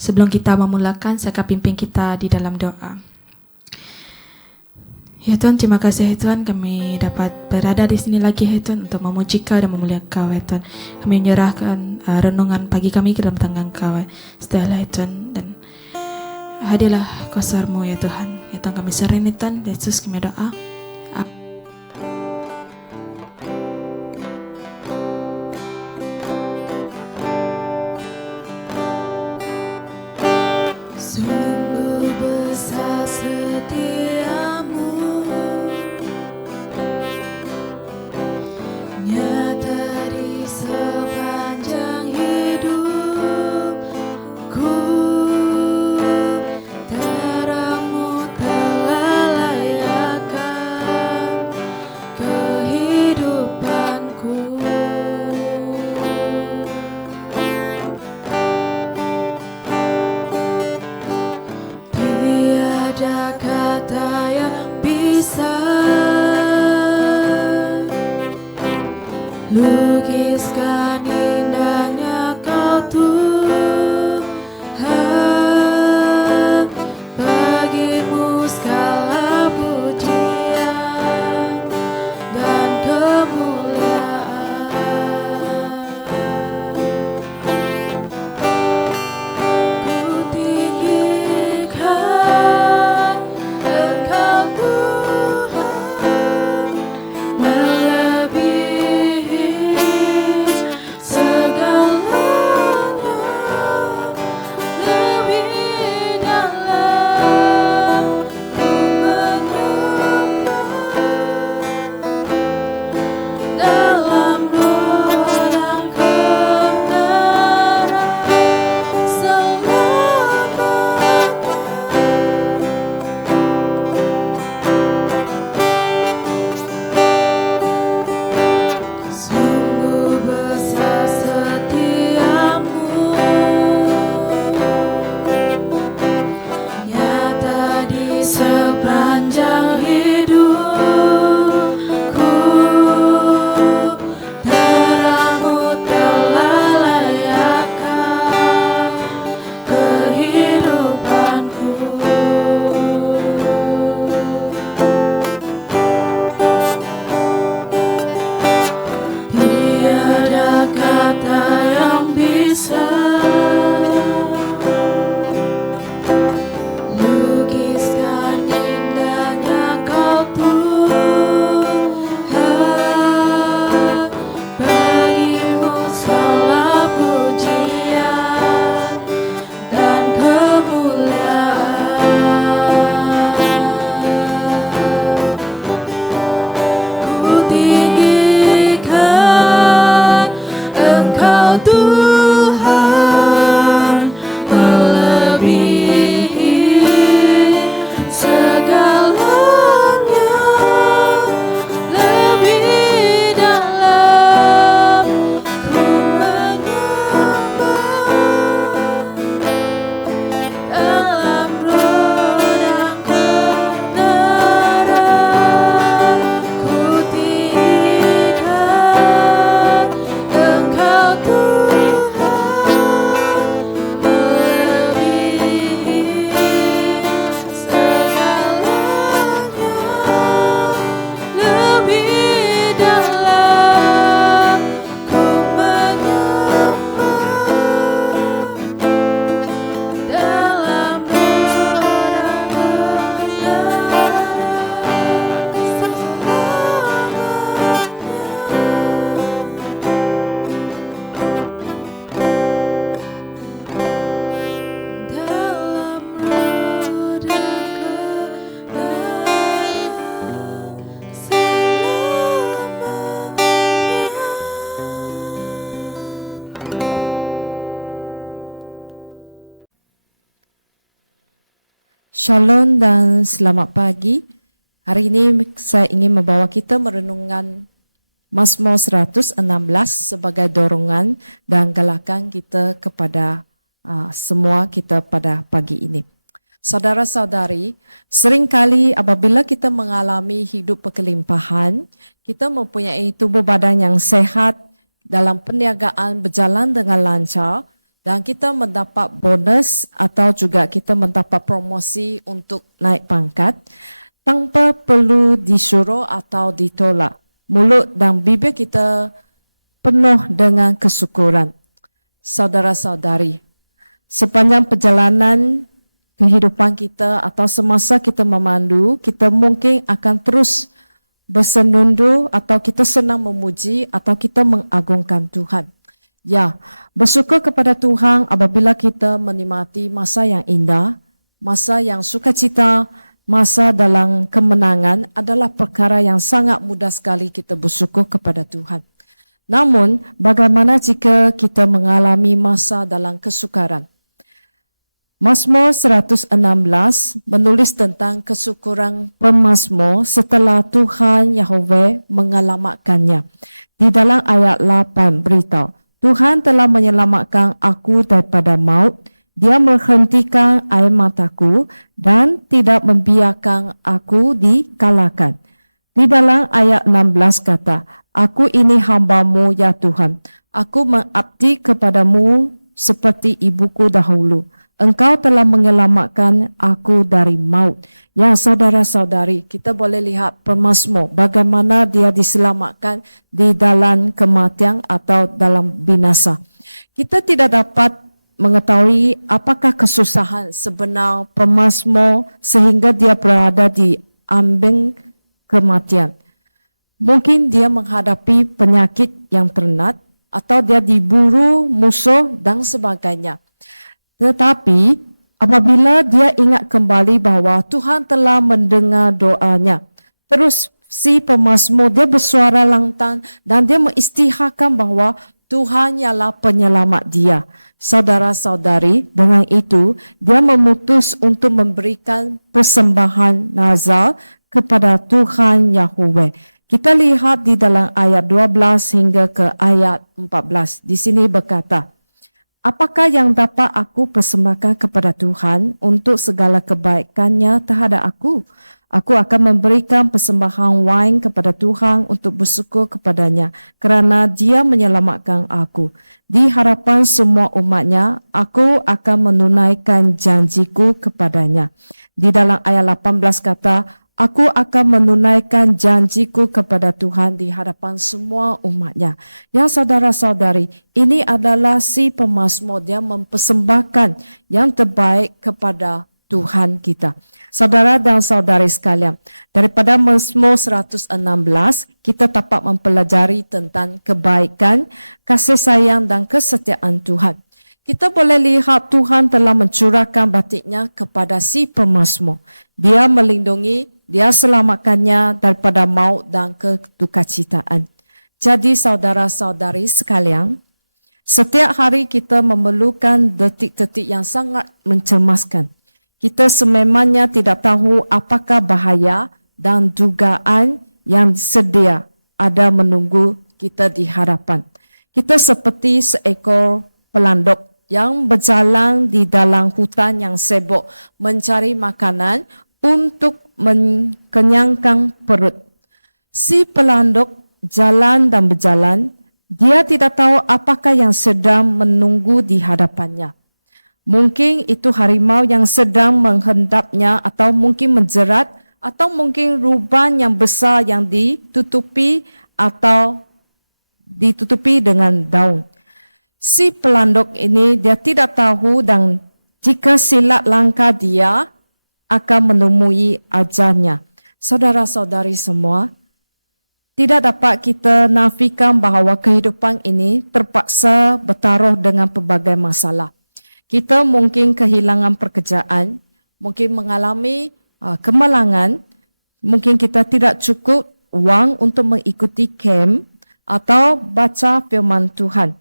Sebelum kita memulakan, saya pimpin kita di dalam doa. Ya Tuhan, terima kasih ya Tuhan, kami dapat berada di sini lagi ya Tuhan untuk memuji Kau dan memuliakan Kau ya Tuhan. Kami menyerahkan renungan pagi kami ke dalam tangan Kau setelah ya Tuhan, dan hadirlah kuasa-Mu ya Tuhan. Ya Tuhan, kami sering ya Tuhan, Yesus kami doa. Sungguh besar setiamu, nyata di sepanjang hidupku. Terang-Mu telah layakkan kehidupanku. Tiada kata yang bisa lukiskan indahnya Kau Tuhan. Bagi-Mu segala pujian dan kemuliaan. Ku tinggikan Engkau Tuhan, melebihi segalanya, lebih dalam ku menyembah, dalam roh dan kebenaran selamanya. Sungguh besar setiamu, nyata di sepanjang hidupku. Terang-Mu telah layakkan kehidupanku. Tiada kata yang bisa lukiskan indahnya Kau Tuhan. Bagi-Mu segala pujian dan kemuliaan. Ku tinggikan Engkau Tuhan, melebihi segalanya, lebih dalam ku menyembah, dalam roh dan kebenaran. Ku tinggikan Engkau Tuhan, melebihi segalanya, lebih dalam ku menyembah, dalam roh dan kebenaran selamanya. Dalam roh dan kebenaran selamanya. Shalom dan selamat pagi. Hari ini saya ingin membawa kita merenungkan Mazmur 116 sebagai dorongan dan galakan kita kepada semua kita pada pagi ini. Saudara-saudari, seringkali apabila kita mengalami hidup berkelimpahan, kita mempunyai tubuh badan yang sehat, dalam perniagaan berjalan dengan lancar, dan kita mendapat bonus atau juga kita mendapat promosi untuk naik pangkat tanpa perlu disuruh atau ditolak. Mulut dan bibir kita penuh dengan kesyukuran. Saudara-saudari, sepanjang perjalanan kehidupan kita atau semasa kita memandu, kita mungkin akan terus bersenunduh atau kita senang memuji atau kita mengagungkan Tuhan. Ya, bersyukur kepada Tuhan apabila kita menikmati masa yang indah, masa yang sukacita, masa dalam kemenangan adalah perkara yang sangat mudah sekali kita bersyukur kepada Tuhan. Namun, bagaimana jika kita mengalami masa dalam kesukaran? Mazmur 116 menulis tentang kesyukuran pemazmur setelah Tuhan Yahweh menyelamatkannya. Di dalam ayat 8 beritahu, Tuhan telah menyelamatkan aku daripada maut. Dia menghentikan air mataku dan tidak membiarkan aku dikalahkan. Di dalam ayat 16 kata, aku ini hamba-Mu ya Tuhan. Aku mengabdi kepadamu seperti ibuku dahulu. Engkau telah menyelamatkan aku dari maut. Ya saudara-saudari, kita boleh lihat pemazmur bagaimana dia diselamatkan di dalam kematian atau dalam binasa. Kita tidak dapat mengetahui apakah kesusahan sebenar pemazmur sehingga dia berada di ambang kematian. Mungkin dia menghadapi penyakit yang ternat atau dia diburu musuh dan sebagainya. Tetapi apabila dia ingat kembali bahawa Tuhan telah mendengar doanya, terus si pemazmur dia bersuara lantang dan dia mengisytiharkan bahawa Tuhan ialah penyelamat dia. Saudara-saudari, dengan itu dia memutus untuk memberikan persembahan nazar kepada Tuhan Yahweh. Kita lihat di dalam ayat 12 hingga ke ayat 14. Di sini berkata, apakah yang dapat aku persembahkan kepada Tuhan untuk segala kebaikannya terhadap aku? Aku akan memberikan persembahan wine kepada Tuhan untuk bersyukur kepadanya kerana dia menyelamatkan aku. Di hadapan semua umatnya, aku akan menunaikan janjiku kepadanya. Di dalam ayat 18 kata, aku akan menunaikan janjiku kepada Tuhan di hadapan semua umatnya. Ya saudara-saudari, ini adalah si pemazmur dia mempersembahkan yang terbaik kepada Tuhan kita. Saudara dan saudari sekalian, daripada Mazmur 116, kita dapat mempelajari tentang kebaikan, kasih sayang dan kesetiaan Tuhan. Kita boleh lihat Tuhan telah mencurahkan batiknya kepada si pemazmur. Dia melindungi, dia selamatkannya daripada maut dan kedukacitaan. Jadi saudara-saudari sekalian, setiap hari kita memerlukan detik-detik yang sangat mencemaskan. Kita sememangnya tidak tahu apakah bahaya dan dugaan yang sedia ada menunggu kita di hadapan. Kita seperti seekor pelanduk yang berjalan di dalam hutan yang sibuk mencari makanan untuk mengenyangkan perut. Si pelanduk jalan dan berjalan, dia tidak tahu apakah yang sedang menunggu di hadapannya. Mungkin itu harimau yang sedang menghendapnya atau mungkin menjerat atau mungkin lubang yang besar yang ditutupi atau ditutupi dengan daun. Si pelanduk ini dia tidak tahu dan jika silap langkah dia akan menemui ajalnya. Saudara-saudari semua, tidak dapat kita nafikan bahawa kehidupan ini terpaksa bertaruh dengan pelbagai masalah. Kita mungkin kehilangan pekerjaan, mungkin mengalami kemalangan, mungkin kita tidak cukup wang untuk mengikuti camp atau baca firman Tuhan.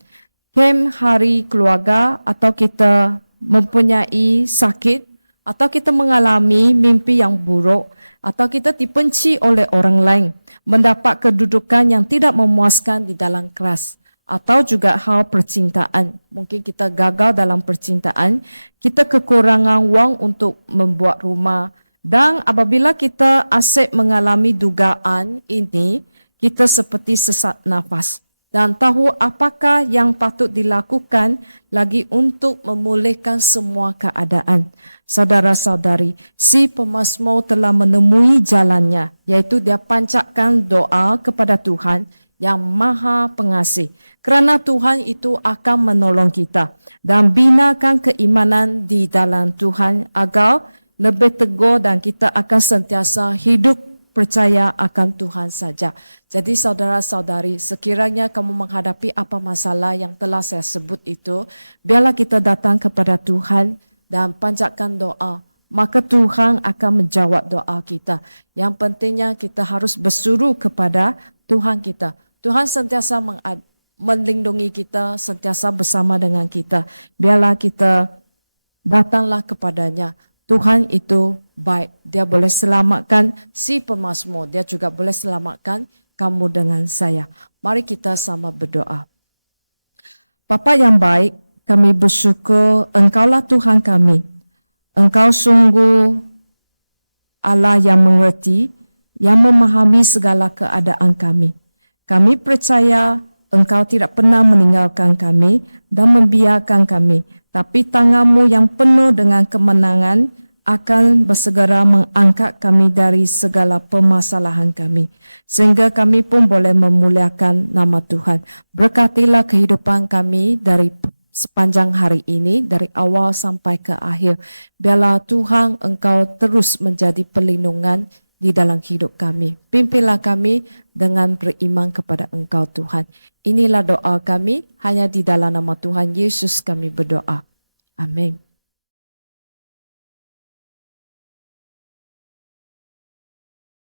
Camp hari keluarga atau kita mempunyai sakit atau kita mengalami mimpi yang buruk atau kita dibenci oleh orang lain, mendapat kedudukan yang tidak memuaskan di dalam kelas. Atau juga hal percintaan. Mungkin kita gagal dalam percintaan, kita kekurangan wang untuk membuat rumah. Dan apabila kita asyik mengalami dugaan ini, kita seperti sesak nafas. dan tahu apakah yang patut dilakukan lagi untuk memulihkan semua keadaan. Saudara-saudari, si pemazmur telah menemui jalannya, yaitu dia panjatkan doa kepada Tuhan yang Maha Pengasih. Kerana Tuhan itu akan menolong kita dan binakan keimanan di dalam Tuhan agar lebih teguh dan kita akan sentiasa hidup percaya akan Tuhan saja. Jadi saudara-saudari, sekiranya kamu menghadapi apa masalah yang telah saya sebut itu, biarlah kita datang kepada Tuhan dan panjatkan doa. Maka Tuhan akan menjawab doa kita. Yang pentingnya kita harus berseru kepada Tuhan kita. Tuhan sentiasa melindungi kita, sentiasa bersama dengan kita. Biarlah kita datanglah kepadanya. Tuhan itu baik. Dia boleh selamatkan si pemazmur. Dia juga boleh selamatkan kamu dengan saya. Mari kita sama berdoa. Bapa yang baik, kami bersyukur Engkaulah Tuhan kami. Engkau sungguh Allah yang mengerti, yang memahami segala keadaan kami. Kami percaya Engkau tidak pernah meninggalkan kami dan membiarkan kami. Tapi tangan-Mu yang penuh dengan kemenangan akan bersegera mengangkat kami dari segala permasalahan kami. Sehingga kami pun boleh memuliakan nama Tuhan. Berkatilah kehidupan kami dari sepanjang hari ini, dari awal sampai ke akhir. Biarlah Tuhan Engkau terus menjadi perlindungan di dalam hidup kami. Pimpinlah kami dengan beriman kepada Engkau Tuhan. Inilah doa kami, hanya di dalam nama Tuhan Yesus kami berdoa. Amin.